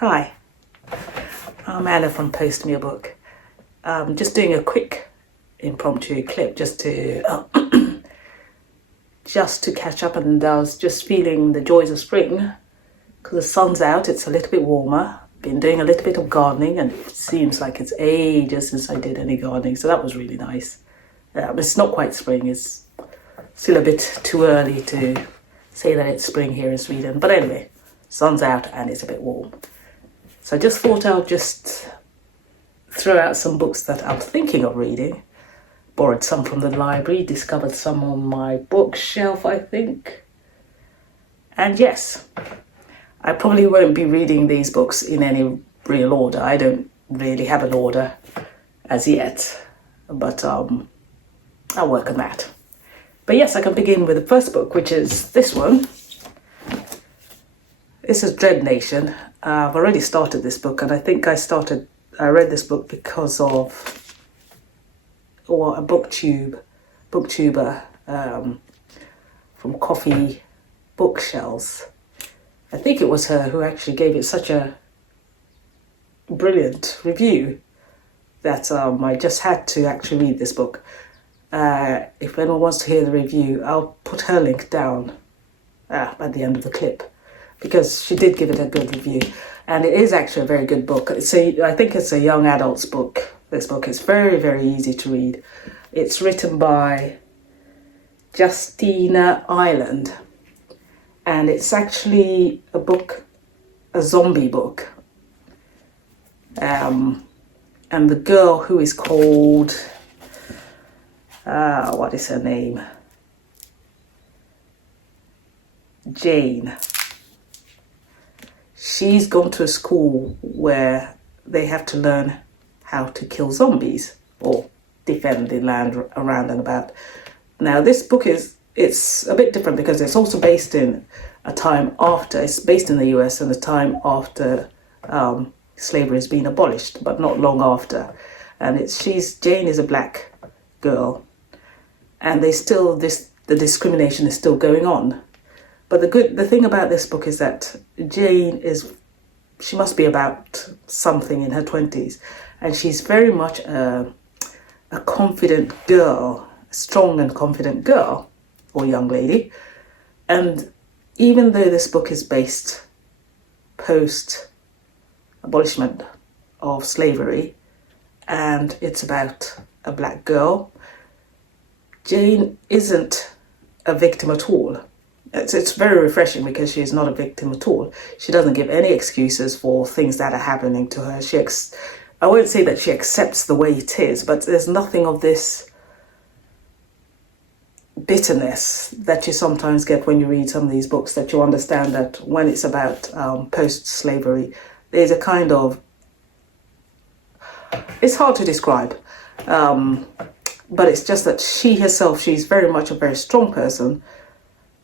Hi, I'm Anna from Post Me a Book. Just doing a quick impromptu clip just to catch up, and I was just feeling the joys of spring because the sun's out. It's a little bit warmer. Been doing a little bit of gardening, and it seems like it's ages since I did any gardening, so that was really nice. It's not quite spring. It's still a bit too early to say that it's spring here in Sweden, but anyway, sun's out and it's a bit warm. So I just thought I'll just throw out some books that I'm thinking of reading. Borrowed some from the library, discovered some on my bookshelf, I think. And yes, I probably won't be reading these books in any real order. I don't really have an order as yet, but I'll work on that. But yes, I can begin with the first book, which is this one. This is Dread Nation. I've already started this book, and I think I read this book because of a booktuber from Coffee Bookshelves. I think it was her who actually gave it such a brilliant review that I just had to actually read this book. If anyone wants to hear the review, I'll put her link down at the end of the clip, because she did give it a good review, and it is actually a very good book. I think it's a young adult's book. This book is very, very easy to read. It's written by Justine, and it's actually a zombie book. And the girl who is called, what is her name? Jane. She's gone to a school where they have to learn how to kill zombies or defend the land around and about. Now, this book it's a bit different because it's also based in a time after, it's based in the US and a time after slavery has been abolished, but not long after. And Jane is a black girl, and the discrimination is still going on. But the thing about this book is that Jane she must be about something in her 20s, and she's very much a confident girl, a strong and confident girl or young lady. And even though this book is based post-abolishment of slavery, and it's about a black girl, Jane isn't a victim at all. It's very refreshing because she's not a victim at all. She doesn't give any excuses for things that are happening to her. I won't say that she accepts the way it is, but there's nothing of this bitterness that you sometimes get when you read some of these books, that you understand that when it's about post-slavery, there's a kind of... It's hard to describe, but it's just that she herself, she's very much a very strong person.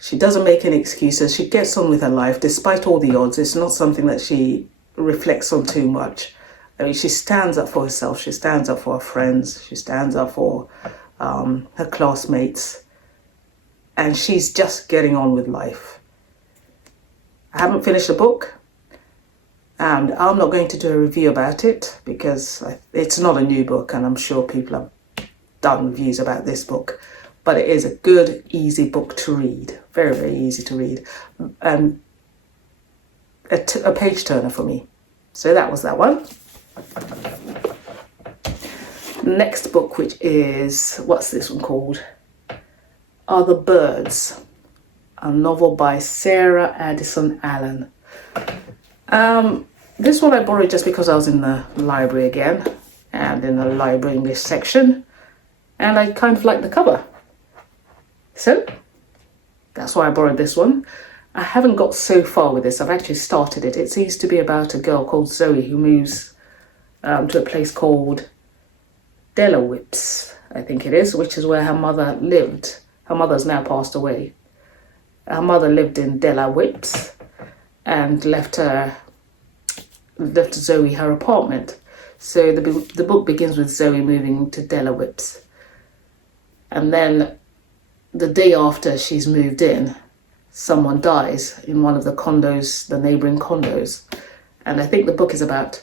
She doesn't make any excuses. She gets on with her life despite all the odds. It's not something that she reflects on too much. I mean, she stands up for herself. She stands up for her friends. She stands up for her classmates. And she's just getting on with life. I haven't finished the book, and I'm not going to do a review about it because it's not a new book, and I'm sure people have done reviews about this book. But it is a good, easy book to read. Very, very easy to read. And a page turner for me. So that was that one. Next book, which is, what's this one called? Other Birds. A novel by Sarah Addison Allen. This one I borrowed just because I was in the library again, and in the library English section. And I kind of like the cover. So that's why I borrowed this one. I haven't got so far with this. I've actually started it. It seems to be about a girl called Zoe who moves to a place called Delawipes, I think it is, which is where her mother lived. Her mother's now passed away. Her mother lived in Delawipes and left Zoe her apartment. So the book begins with Zoe moving to Delawipes. And then the day after she's moved in, someone dies in one of the condos, the neighbouring condos. And I think the book is about,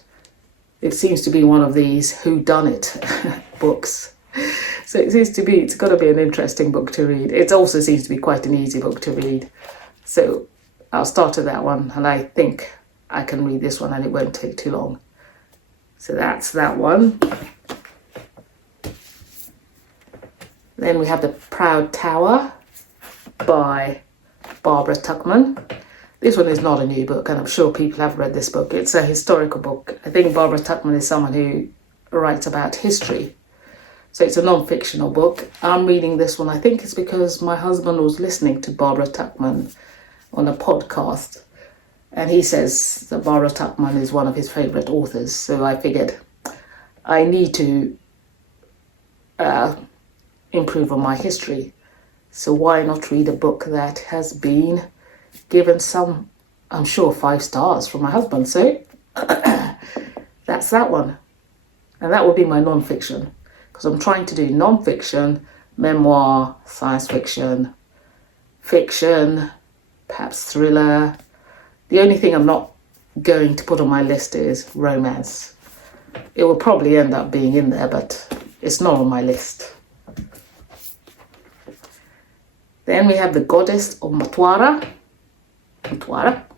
it seems to be one of these whodunit books. So it's got to be an interesting book to read. It also seems to be quite an easy book to read. So I'll start with that one, and I think I can read this one and it won't take too long. So that's that one. Then we have The Proud Tower by Barbara Tuchman. This one is not a new book, and I'm sure people have read this book. It's a historical book. I think Barbara Tuchman is someone who writes about history. So it's a non-fictional book. I'm reading this one, I think it's because my husband was listening to Barbara Tuchman on a podcast, and he says that Barbara Tuchman is one of his favourite authors. So I figured I need to improve on my history. So why not read a book that has been given some, I'm sure, 5 stars from my husband. So that's that one. And that would be my non-fiction, because I'm trying to do non-fiction, memoir, science fiction, fiction, perhaps thriller. The only thing I'm not going to put on my list is romance. It will probably end up being in there, but it's not on my list. Then we have The Goddess of Mtwara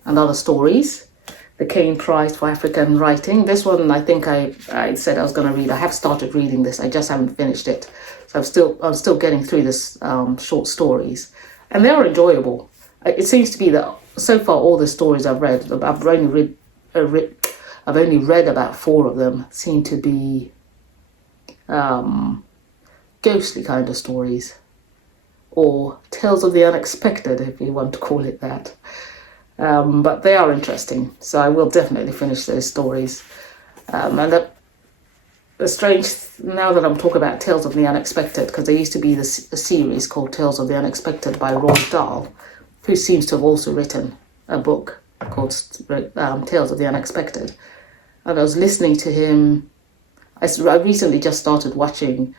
and Other Stories, the Kane Prize for African Writing. This one, I think I said I was going to read. I have started reading this. I just haven't finished it. So I'm still getting through this short stories, and they are enjoyable. It seems to be that so far all the stories I've read, I've only read about 4 of them, seem to be ghostly kind of stories, or tales of the unexpected, if you want to call it that. But they are interesting, so I will definitely finish those stories. And the strange, now that I'm talking about Tales of the Unexpected, because there used to be a series called Tales of the Unexpected by Roald Dahl, who seems to have also written a book called Tales of the Unexpected. And I was listening to him. I recently just started watching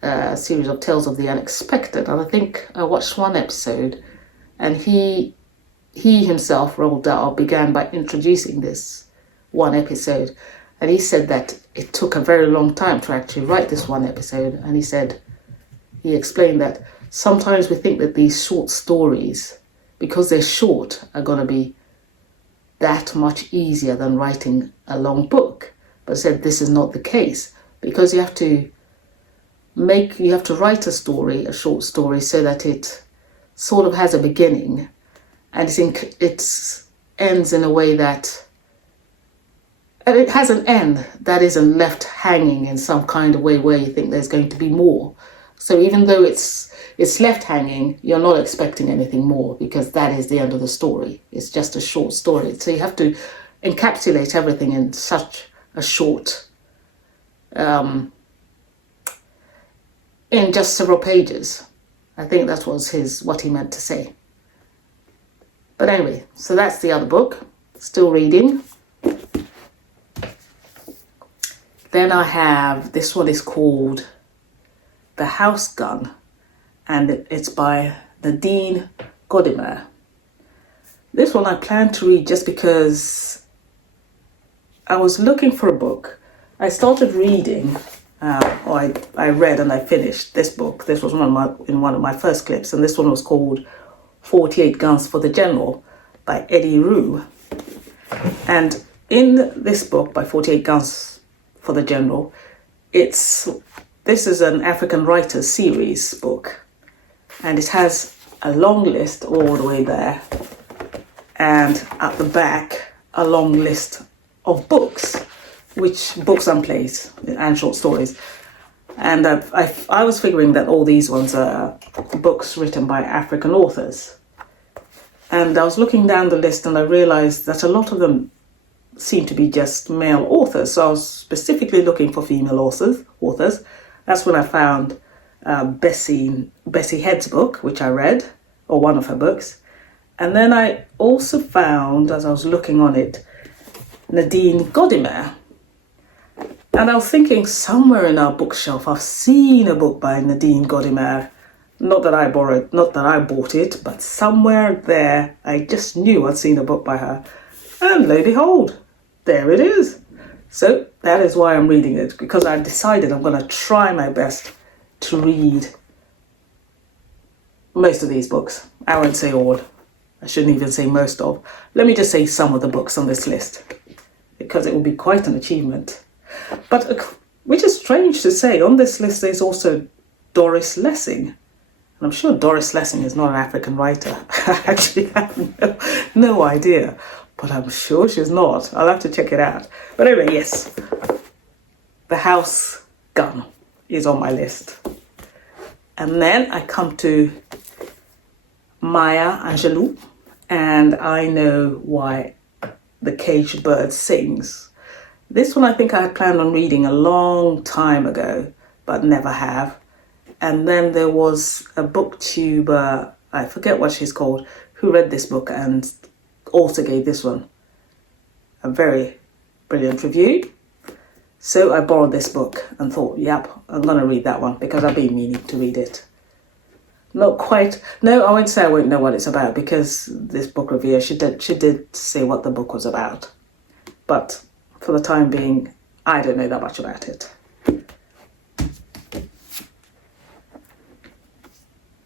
a series of Tales of the Unexpected, and I think I watched one episode, and he himself, Roald Dahl, began by introducing this one episode, and he said that it took a very long time to actually write this one episode. And he explained that sometimes we think that these short stories, because they're short, are going to be that much easier than writing a long book, but said this is not the case, because you have to write a short story, so that it sort of has a beginning, and it ends in a way that, and it has an end that isn't left hanging in some kind of way where you think there's going to be more. So even though it's left hanging, you're not expecting anything more, because that is the end of the story. It's just a short story. So you have to encapsulate everything in such a short, in just several pages. I think that was what he meant to say. But anyway, so that's the other book. Still reading. Then I have, this one is called The House Gun, and it's by Nadine Godimer. This one I plan to read just because I was looking for a book. I started reading, or I read and I finished this book. This was one of my first clips, and this one was called 48 Guns for the General by Eddie Rue. And in this book by 48 Guns for the General, this is an African writers series book, and it has a long list all the way there, and at the back a long list of books and plays and short stories. And I was figuring that all these ones are books written by African authors, and I was looking down the list and I realized that a lot of them seem to be just male authors. So I was specifically looking for female authors. That's when I found Bessie Head's book, which I read, or one of her books. And then I also found, as I was looking on it, Nadine Godimer. And I was thinking, somewhere in our bookshelf I've seen a book by Nadine Godimer. Not that I bought it, but somewhere there I just knew I'd seen a book by her. And lo and behold, there it is. So that is why I'm reading it, because I decided I'm going to try my best to read most of these books. I won't say all. I shouldn't even say most of. Let me just say some of the books on this list, because it will be quite an achievement. But which is strange to say, on this list there's also Doris Lessing. And I'm sure Doris Lessing is not an African writer. I actually have no idea, but I'm sure she's not. I'll have to check it out. But anyway, yes, The House Gun is on my list. And then I come to Maya Angelou, and I Know Why the Caged Bird Sings. This one I think I had planned on reading a long time ago, but never have. And then there was a booktuber, I forget what she's called, who read this book and also gave this one a very brilliant review. So I borrowed this book and thought, yep, I'm going to read that one because I've been meaning to read it. Not quite. No, I won't say I won't know what it's about, because this book reviewer, she did say what the book was about. But for the time being, I don't know that much about it.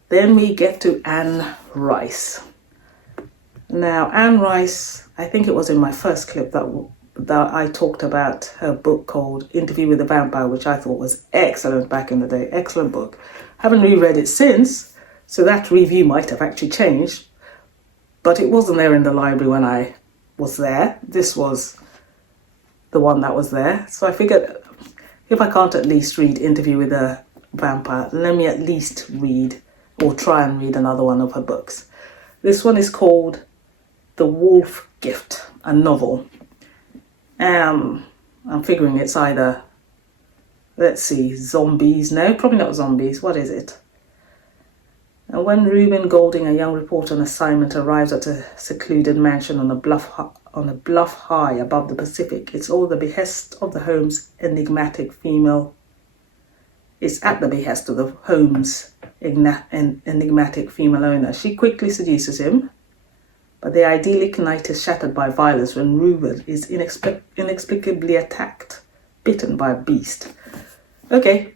Then we get to Anne Rice. Now, Anne Rice, I think it was in my first clip that I talked about her book called Interview with a Vampire, which I thought was excellent back in the day. Excellent book. Haven't reread it since, so that review might have actually changed. But it wasn't there in the library when I was there. This was the one that was there. So I figured, if I can't at least read Interview with a Vampire, let me at least read or try and read another one of her books. This one is called The Wolf Gift, a novel. I'm figuring it's either, let's see, zombies. No, probably not zombies. What is it? And when Reuben Golding, a young reporter on assignment, arrives at a secluded mansion on a bluff high above the Pacific, it's all the behest of the home's enigmatic female. It's at the behest of the home's enigmatic female owner. She quickly seduces him, but the idyllic night is shattered by violence when Reuben is inexplicably attacked, bitten by a beast. Okay,